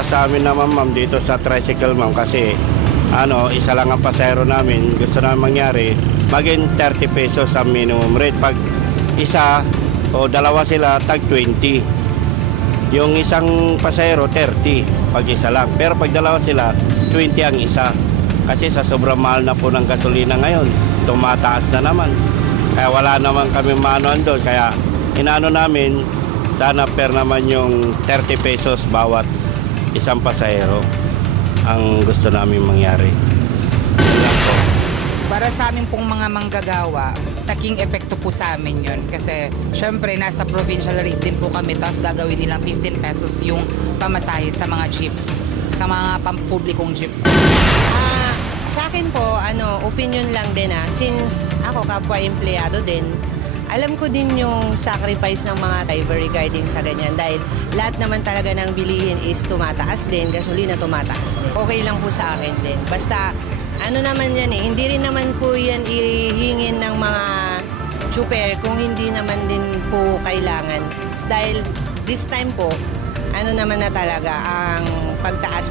para sa amin naman ma'am dito sa tricycle ma'am kasi isa lang ang pasahero namin. Gusto namin mangyari maging 30 pesos ang minimum rate. Pag isa o dalawa sila, tag 20. Yung isang pasahero, 30 pag isa lang. Pero pag dalawa sila, 20 ang isa. Kasi sa sobrang mahal na po ng gasolina ngayon, tumataas na naman. Kaya wala naman kami maanoan doon. Kaya inano namin, sana per naman yung 30 pesos bawat isang pasahero ang gusto namin mangyari. Yan lang po. Para sa amin pong mga manggagawa, taking epekto po sa amin yun. Kasi syempre nasa provincial rate din po kami, tapos gagawin nilang 15 pesos yung pamasahe sa mga jeep, sa mga pampublikong jeep. Sa akin po, opinion lang din since ako kapwa empleyado din, alam ko din yung sacrifice ng mga driver regarding sa ganyan dahil lahat naman talaga ng bilihin is tumataas din, gasolina tumataas din. Okay lang po sa akin din. Basta naman yan hindi rin naman po yan ihingin ng mga super kung hindi naman din po kailangan. Dahil this time po, naman na talaga ang pagtaas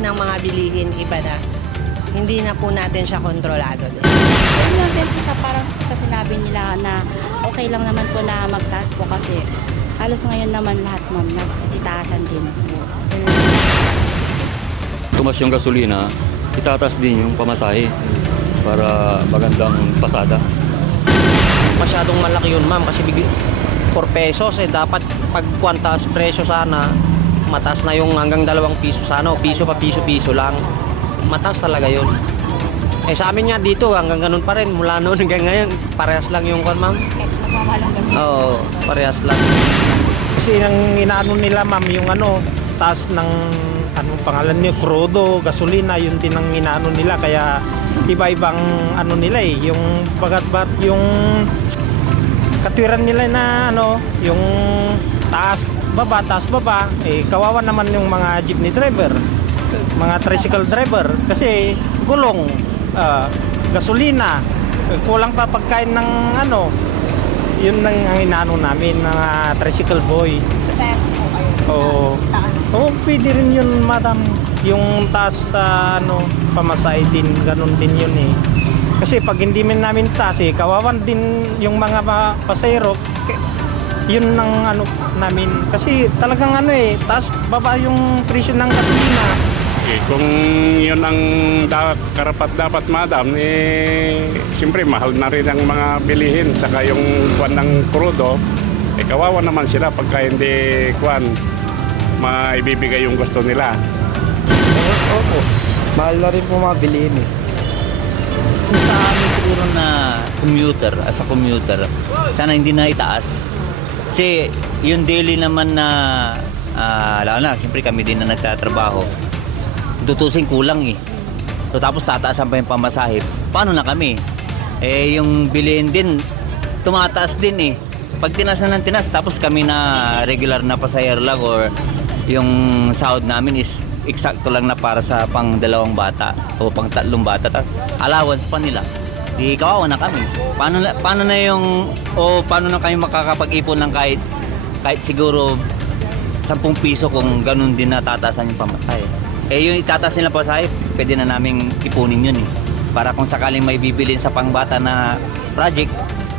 ng mga bilihin iba na. Hindi na po natin siya kontrolado. Same lang din po parang sa sinabi nila na okay lang naman po na magtaas po kasi halos ngayon naman lahat ma'am nagsisitaasan din po. Tumas yung gasolina, itataas din yung pamasahe para magandang pasada. Masyadong malaki yun ma'am kasi 4 pesos dapat pag kwantas presyo sana mataas na yung hanggang 2 piso sana o piso lang. Mataas talaga yun. Sa amin nga dito hanggang ganun pa rin mula noon hanggang ngayon parehas lang yung kwan ma'am. Oo, parehas lang. Kasi ang inaano nila ma'am yung taas ng pangalan niyo, crudo, gasolina, yun din ang inaano nila kaya iba-ibang nila yung yung katwiran nila na yung taas baba kawawa naman yung mga jeepney driver, mga tricycle driver kasi gulong, gasolina, kulang pa pagkain ng yun ang inaano namin mga tricycle boy. Pwede rin yun madam, yung taas sa pamasahe din, ganun din yun kasi pag hindi namin taas kawawan din yung mga pasahero. Yun ang namin kasi talagang taas baba yung presyo ng gasolina. Kung yun ang karapat-dapat madam, siyempre mahal na rin ang mga bilihin saka yung kwan ng crudo, kawawa naman sila pagka hindi kwan maibibigay yung gusto nila. Opo, mahal na rin po mga bilihin Kung sa amin siguro na as a commuter, sana hindi na itaas. Kasi yung daily naman na, lalo na, siyempre kami din na nagtatrabaho, tutusin kulang So tapos tataasan pa yung pamasahe. Paano na kami? Yung bilihin din, tumataas din Pag tinas na ng tinas, tapos kami na regular na pasahero lang or yung sahod namin is eksakto lang na para sa pang 2 bata o pang 3 bata. Allowance pa nila. Di kawawa na kami. Paano na kami makakapag-ipon ng kahit siguro 10 piso kung ganun din natataasan yung pamasahe. Yung itataas nila pamasahe, pwede na naming ipunin yun Para kung sakaling may bibilin sa pangbata na project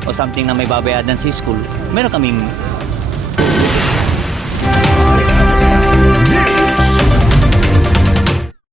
o something na may babayadan sa school, meron kaming